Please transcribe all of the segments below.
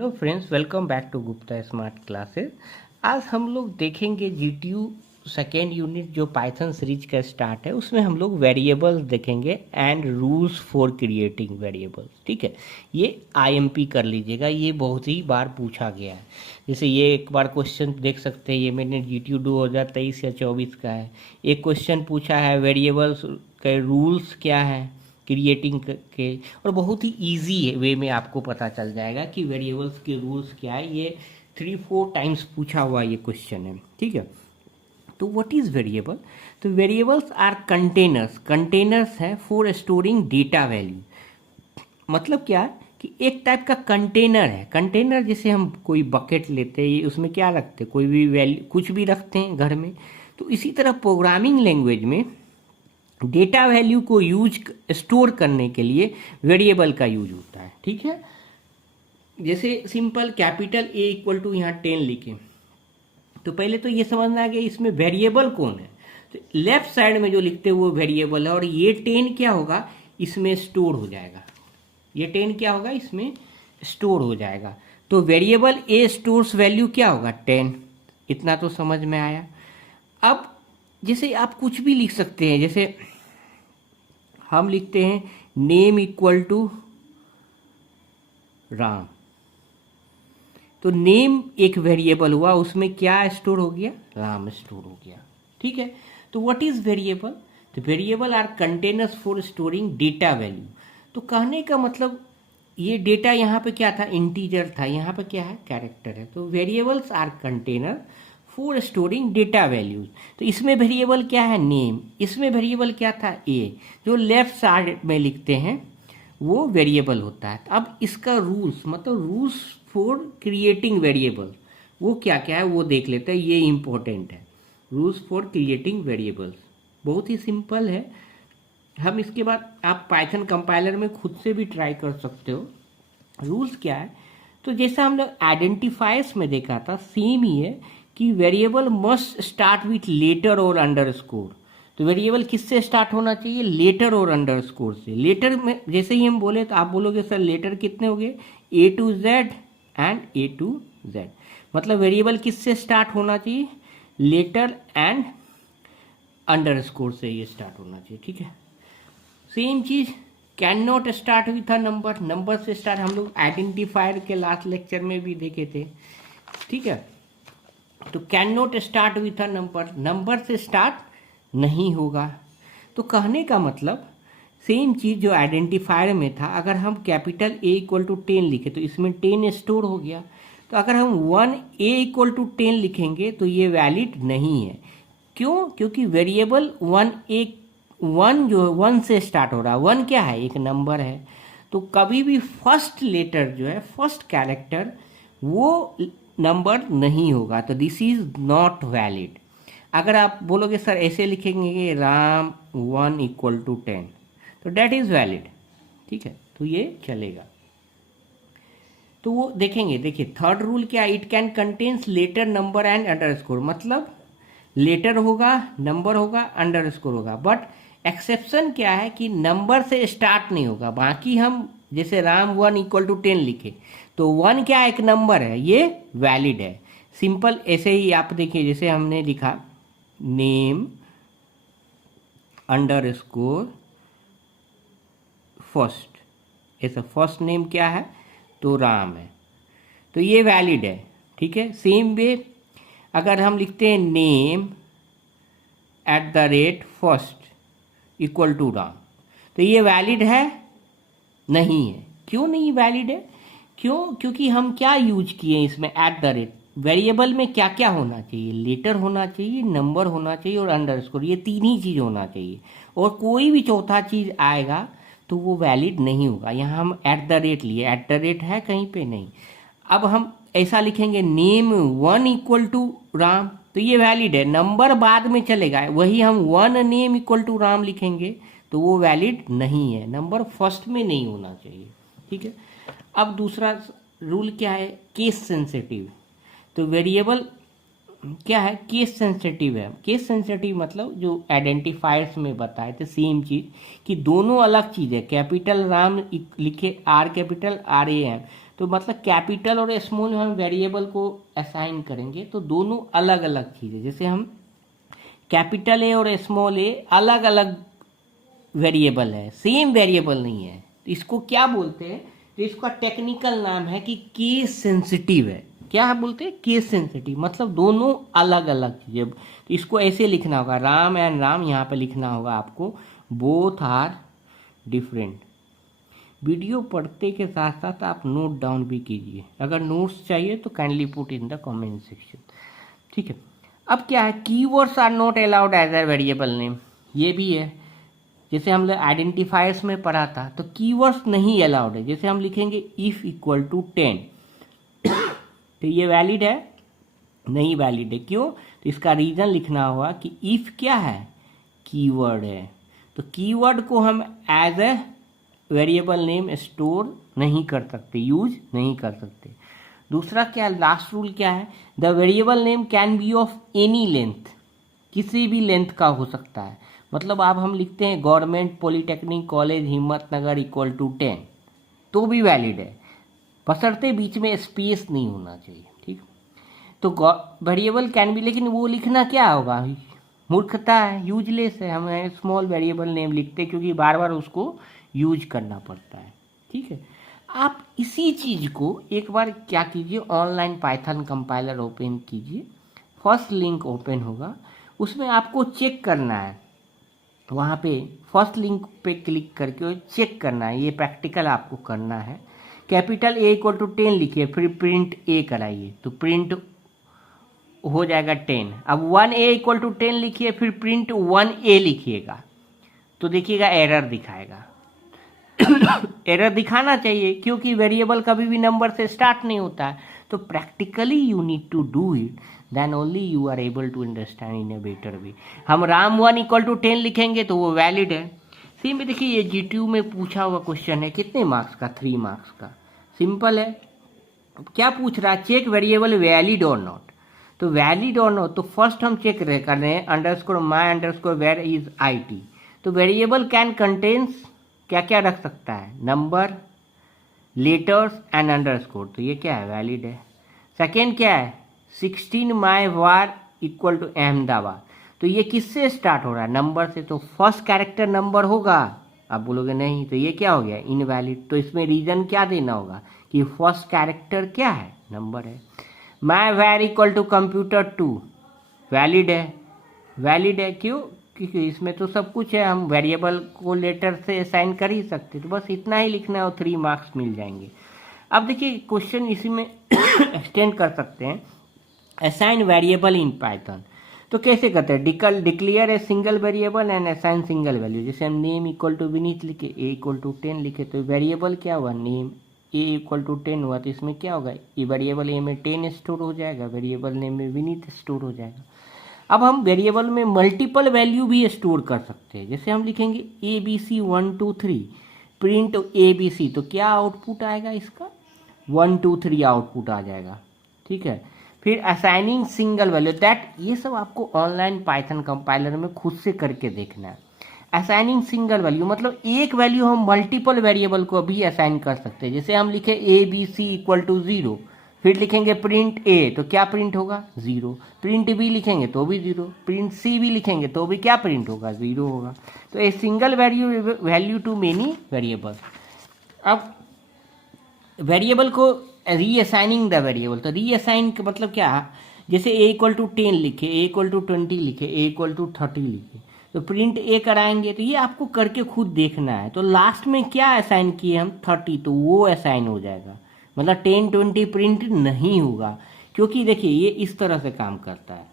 Hello friends, welcome back to Gupta smart classes. आज हम लोग देखेंगे जीटीयू सेकेंड यूनिट जो पाइथन सीरीज का स्टार्ट है, उसमें हम लोग वेरिएबल्स देखेंगे and rules for creating variables. ठीक है, ये आईएमपी कर लीजिएगा, ये बहुत ही बार पूछा गया है। जैसे ये एक बार क्वेश्चन देख सकते हैं, ये मैंने जीटीयू 2023 या 24 का है। एक क्वेश्चन पूछा है वेरिएबल्स के रूल्स क्या है क्रिएटिंग के, और बहुत ही इजी वे में आपको पता चल जाएगा कि वेरिएबल्स के रूल्स क्या है। ये 3-4 टाइम्स पूछा हुआ ये क्वेश्चन है। ठीक है, तो व्हाट इज वेरिएबल? तो वेरिएबल्स आर कंटेनर्स। कंटेनर्स है फॉर स्टोरिंग डेटा वैल्यू। मतलब क्या है कि एक टाइप का कंटेनर है। कंटेनर जैसे हम कोई बकेट लेते हैं, उसमें क्या रखते हैं, कोई भी वैल्यू कुछ भी रखते हैं घर में। तो इसी तरह प्रोग्रामिंग लैंग्वेज में डेटा वैल्यू को यूज स्टोर करने के लिए वेरिएबल का यूज होता है। ठीक है, जैसे simple capital A equal to यहाँ 10 लिखे, तो पहले तो ये समझना है कि इसमें वेरिएबल कौन है। तो लेफ्ट साइड में जो लिखते हैं वो वेरिएबल है, और ये 10 क्या होगा, इसमें स्टोर हो जाएगा। ये 10 क्या होगा, इसमें स्टोर हो जाएगा। तो वेरिएबल ए स्टोर्स वैल्यू क्या होगा, 10। इतना तो समझ में आया। अब जैसे आप कुछ भी लिख सकते हैं, जैसे हम लिखते हैं नेम इक्वल टू राम, तो नेम एक वेरिएबल हुआ, उसमें क्या स्टोर हो गया, राम स्टोर हो गया। ठीक है, तो व्हाट इज वेरिएबल? तो variable are containers for storing data value. तो कहने का मतलब ये डेटा यहाँ पे क्या था, इंटीजर था, यहाँ पे क्या है, कैरेक्टर है। तो variables are container for storing data values. तो इसमें वेरिएबल क्या है, नेम। इसमें वेरिएबल क्या था, ए। जो लेफ्ट साइड में लिखते हैं वो वेरिएबल होता है। अब इसका रूल्स, मतलब रूल्स फॉर क्रिएटिंग वेरिएबल, वो क्या क्या है वो देख लेते हैं। ये इंपॉर्टेंट है, रूल्स फॉर क्रिएटिंग वेरिएबल्स। बहुत ही सिंपल है। हम इसके बाद आप पाइथन कंपाइलर में खुद से भी ट्राई कर सकते हो। रूल्स क्या है, तो जैसा हम लोग आइडेंटिफायर्स में देखा था, सेम ही है कि variable must start with letter और अंडरस्कोर। तो वेरिएबल किससे स्टार्ट होना चाहिए, लेटर और अंडरस्कोर से। लेटर में जैसे ही हम बोले तो आप बोलोगे सर लेटर कितने हो गए, A to Z and A to Z. मतलब वेरिएबल किससे स्टार्ट होना चाहिए, लेटर एंड अंडरस्कोर से ये स्टार्ट होना चाहिए। ठीक है, सेम चीज can not start with a number. Number से स्टार्ट हम लोग आइडेंटिफायर के लास्ट लेक्चर में भी देखे थे। ठीक है, तो can not start with a number, number से स्टार्ट नहीं होगा। तो कहने का मतलब सेम चीज़ जो आइडेंटिफायर में था, अगर हम कैपिटल ए इक्वल टू 10 लिखे तो इसमें 10 स्टोर हो गया। तो अगर हम 1 ए इक्वल टू 10 लिखेंगे तो ये वैलिड नहीं है। क्यों? क्योंकि वेरिएबल 1 जो है 1 से स्टार्ट हो रहा है। 1 क्या है, एक नंबर है। तो कभी भी फर्स्ट लेटर जो है, फर्स्ट कैरेक्टर, वो नंबर नहीं होगा। तो दिस इज नॉट वैलिड। अगर आप बोलोगे सर ऐसे लिखेंगे कि राम 1 इक्वल टू 10, तो डेट इज वैलिड। ठीक है, तो ये चलेगा। तो वो देखेंगे, देखिए थर्ड रूल क्या, it can contains letter, number and underscore. मतलब लेटर होगा, नंबर होगा, अंडरस्कोर होगा। बट एक्सेप्शन क्या है कि नंबर से स्टार्ट नहीं होगा। बाकी हम जैसे राम 1 इक्वल टू 10 लिखे तो 1 क्या एक नंबर है, ये वैलिड है। सिंपल ऐसे ही आप देखिए, जैसे हमने लिखा नेम अंडरस्कोर फर्स्ट, ऐसा फर्स्ट नेम क्या है, तो राम है, तो ये वैलिड है। ठीक है, सेम वे अगर हम लिखते हैं name at the rate first equal to Ram, तो ये वैलिड है नहीं है। क्यों नहीं वैलिड है, क्यों? क्योंकि हम क्या यूज किए इसमें, एट द रेट। वेरिएबल में क्या क्या होना चाहिए, लेटर होना चाहिए, नंबर होना चाहिए और अंडरस्कोर, ये तीन ही चीज़ होना चाहिए। और कोई भी चौथा चीज़ आएगा तो वो वैलिड नहीं होगा। यहाँ हम एट द रेट लिए, एट द रेट है कहीं पे नहीं। अब हम ऐसा लिखेंगे नेम 1 इक्वल टू राम, तो ये वैलिड है। नंबर बाद में चलेगा, वही हम 1 नेम इक्वल टू राम लिखेंगे तो वो वैलिड नहीं है। नंबर फर्स्ट में नहीं होना चाहिए। ठीक है, अब दूसरा रूल क्या है, केस सेंसिटिव। तो वेरिएबल क्या है, केस सेंसिटिव है। केस सेंसिटिव मतलब जो आइडेंटिफायर्स में बताए थे सेम चीज़, कि दोनों अलग चीज़ है। कैपिटल राम लिखे, R capital R A M, तो मतलब कैपिटल और स्मॉल में हम वेरिएबल को असाइन करेंगे तो दोनों अलग अलग चीज़ें, जैसे हम कैपिटल ए और स्मॉल ए अलग अलग वेरिएबल है, सेम वेरिएबल नहीं है, तो इसको क्या बोलते हैं, तो इसका टेक्निकल नाम है कि केस सेंसिटिव है। क्या बोलते हैं, केस सेंसिटिव, मतलब दोनों अलग अलग चीज़ें। तो इसको ऐसे लिखना होगा, राम एंड राम, यहाँ पे लिखना होगा आपको बोथ आर डिफरेंट। वीडियो पढ़ते के साथ साथ आप नोट डाउन भी कीजिए, अगर नोट्स चाहिए तो kindly put in the comment section, ठीक है। अब क्या है, keywords are not allowed as a variable name, ये भी है। जैसे हम लोग आइडेंटिफायर्स में पढ़ा था, तो कीवर्ड्स नहीं अलाउड है। जैसे हम लिखेंगे इफ इक्वल टू 10, तो ये वैलिड है, नहीं वैलिड है, क्यों, तो इसका रीज़न लिखना होगा कि इफ क्या है, कीवर्ड है, तो कीवर्ड को हम as a variable name store नहीं कर सकते, यूज नहीं कर सकते। दूसरा क्या, लास्ट रूल क्या है, the variable name can be of any length, किसी भी लेंथ का हो सकता है। मतलब आप हम लिखते हैं government polytechnic college Himmatnagar equal to 10, तो भी वैलिड है, बशर्ते बीच में स्पेस नहीं होना चाहिए, ठीक। तो वेरिएबल कैन बी, लेकिन वो लिखना क्या होगा, मूर्खता है, यूजलेस है, हम स्मॉल वेरिएबल नेम लिखते हैं क्योंकि बार बार उसको यूज करना पड़ता है, ठीक है। आप इसी चीज़ को एक बार क्या कीजिए, ऑनलाइन पाइथन कंपाइलर ओपन कीजिए, फर्स्ट लिंक ओपन होगा, उसमें आपको चेक करना है, वहाँ पे फर्स्ट लिंक पे क्लिक करके चेक करना है, ये प्रैक्टिकल आपको करना है। कैपिटल ए इक्वल टू 10 लिखिए, फिर प्रिंट ए कराइए, तो प्रिंट हो जाएगा 10। अब 1a इक्वल टू 10 लिखिए, फिर प्रिंट 1a लिखिएगा, तो देखिएगा एरर दिखाएगा। एरर दिखाना चाहिए क्योंकि वेरिएबल कभी भी नंबर से स्टार्ट नहीं होता है। तो practically you need to do it, then only you are able to understand in a better way. हम राम 1 इक्वल टू 10 लिखेंगे तो वो वैलिड है। सेम में देखिए, ये जीटीयू में पूछा हुआ क्वेश्चन है, कितने मार्क्स का, 3 मार्क्स का, सिंपल है। क्या पूछ रहा है, चेक वेरिएबल वैलिड और नॉट, तो वैलिड और नॉट, तो फर्स्ट हम चेक कर रहे हैं underscore my underscore var is IT, तो वेरिएबल कैन कंटेन्स क्या क्या रख सकता है, नंबर, लेटर्स एंड अंडरस्कोर, तो ये क्या है, वैलिड है। सेकेंड क्या है, 16 माई वार इक्वल टू अहमदाबाद, तो ये किससे स्टार्ट हो रहा है, नंबर से, तो फर्स्ट कैरेक्टर नंबर होगा। आप बोलोगे नहीं, तो ये क्या हो गया, इनवैलिड, तो इसमें रीजन क्या देना होगा कि फर्स्ट कैरेक्टर क्या है, नंबर है। My var equal to computer 2, valid है, वैलिड है, क्यों, क्योंकि इसमें तो सब कुछ है, हम वेरिएबल को लेटर से असाइन कर ही सकते, तो बस इतना ही लिखना है और 3 मार्क्स मिल जाएंगे। अब देखिए क्वेश्चन इसी में एक्सटेंड कर सकते हैं, असाइन वेरिएबल इन पाइथन, तो कैसे करते हैं, declare a single variable and assign single value. जैसे हम नेम इक्वल टू विनीत लिखे, ए इक्वल टू 10 लिखे, तो वेरिएबल क्या हुआ, नेम, ए इक्वल टू 10 हुआ, तो इसमें क्या होगा, ये वेरिएबल ए में 10 स्टोर हो जाएगा, वेरिएबल नेम में विनीत स्टोर हो जाएगा। अब हम वेरिएबल में मल्टीपल वैल्यू भी स्टोर कर सकते हैं, जैसे हम लिखेंगे ABC 1 2 3 प्रिंट ABC, तो क्या आउटपुट आएगा इसका, 1 2 3 आउटपुट आ जाएगा, ठीक है। फिर असाइनिंग सिंगल वैल्यू, दैट ये सब आपको ऑनलाइन पाइथन कंपाइलर में खुद से करके देखना है। असाइनिंग सिंगल वैल्यू मतलब एक वैल्यू हम मल्टीपल वेरिएबल को भी असाइन कर सकते हैं। जैसे हम लिखे ABC इक्वल टू 0, फिर लिखेंगे प्रिंट A, तो क्या प्रिंट होगा, 0, प्रिंट B लिखेंगे तो भी 0, प्रिंट C भी लिखेंगे तो भी क्या प्रिंट होगा, 0 होगा। तो a single value to many variable. अब वेरिएबल को रीअसाइनिंग द वेरिएबल, तो रीअसाइन का मतलब क्या है, जैसे A इक्वल टू 10 लिखे, A इक्वल टू 20 लिखे, A इक्वल टू 30 लिखे, तो प्रिंट A कराएंगे, तो ये आपको करके खुद देखना है। तो लास्ट में क्या असाइन किए हम, 30, तो वो असाइन हो जाएगा, मतलब 10 20 प्रिंट नहीं होगा, क्योंकि देखिए ये इस तरह से काम करता है,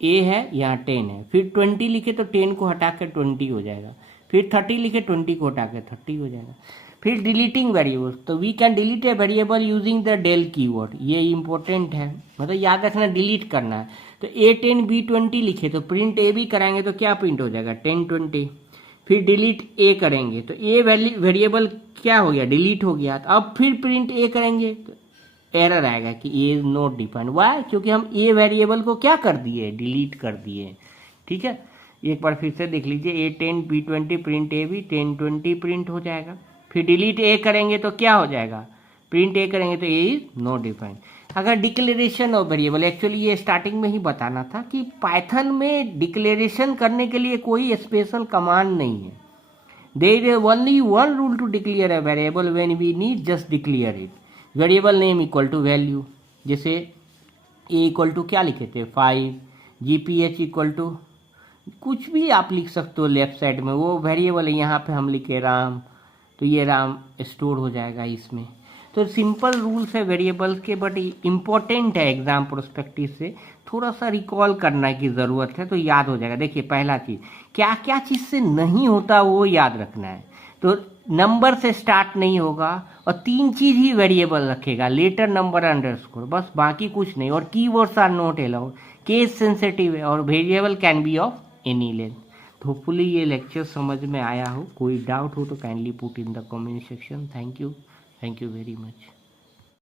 A है यहाँ 10 है, फिर 20 लिखे तो 10 को हटा कर 20 हो जाएगा, फिर 30 लिखे 20 को हटा कर 30 हो जाएगा। फिर डिलीटिंग वेरिएबल, तो we can delete a variable using the del keyword, ये इंपॉर्टेंट है, मतलब याद रखना डिलीट करना है। तो A10 B20 लिखे तो प्रिंट A भी कराएंगे तो क्या प्रिंट हो जाएगा, 10 20, फिर डिलीट A करेंगे तो A वेरिएबल क्या हो गया, डिलीट हो गया। तो अब फिर प्रिंट A करेंगे तो एरर आएगा कि A is not defined, why, क्योंकि हम A वेरिएबल को क्या कर दिए, डिलीट कर दिए, ठीक है। एक बार फिर से देख लीजिए, A10 B20 प्रिंट A भी 10 20 प्रिंट हो जाएगा, फिर डिलीट A करेंगे तो क्या हो जाएगा, प्रिंट ए करेंगे तो ए इज नॉट डिफाइंड। अगर डिक्लेरेशन ऑफ वेरिएबल, एक्चुअली ये स्टार्टिंग में ही बताना था कि पाइथन में डिक्लेरेशन करने के लिए कोई स्पेशल कमांड नहीं है। There is only one rule to declare a variable when we need just declare it. Variable name equal to value, जैसे ए इक्वल टू क्या लिखे थे 5, GPH इक्वल टू कुछ भी आप लिख सकते हो लेफ्ट साइड में, वो वेरिएबल है। यहाँ पे हम लिखे राम, तो ये राम स्टोर हो जाएगा इसमें। तो सिंपल रूल्स है वेरिएबल्स के, बट इम्पोर्टेंट है एग्जाम प्रोस्पेक्टिव से थोड़ा सा रिकॉल करने की ज़रूरत है, तो याद हो जाएगा। देखिए पहला चीज़ क्या क्या चीज़ से नहीं होता वो याद रखना है। तो नंबर से स्टार्ट नहीं होगा, और 3 चीज़ ही वेरिएबल रखेगा, लेटर, नंबर, अंडरस्कोर, बस, बाकी कुछ नहीं। और keywords are not allowed, case sensitive है, और variable can be of any length. तो होपफुली ये लेक्चर समझ में आया हो। कोई डाउट हो तो kindly put in the comment section. Thank you very much.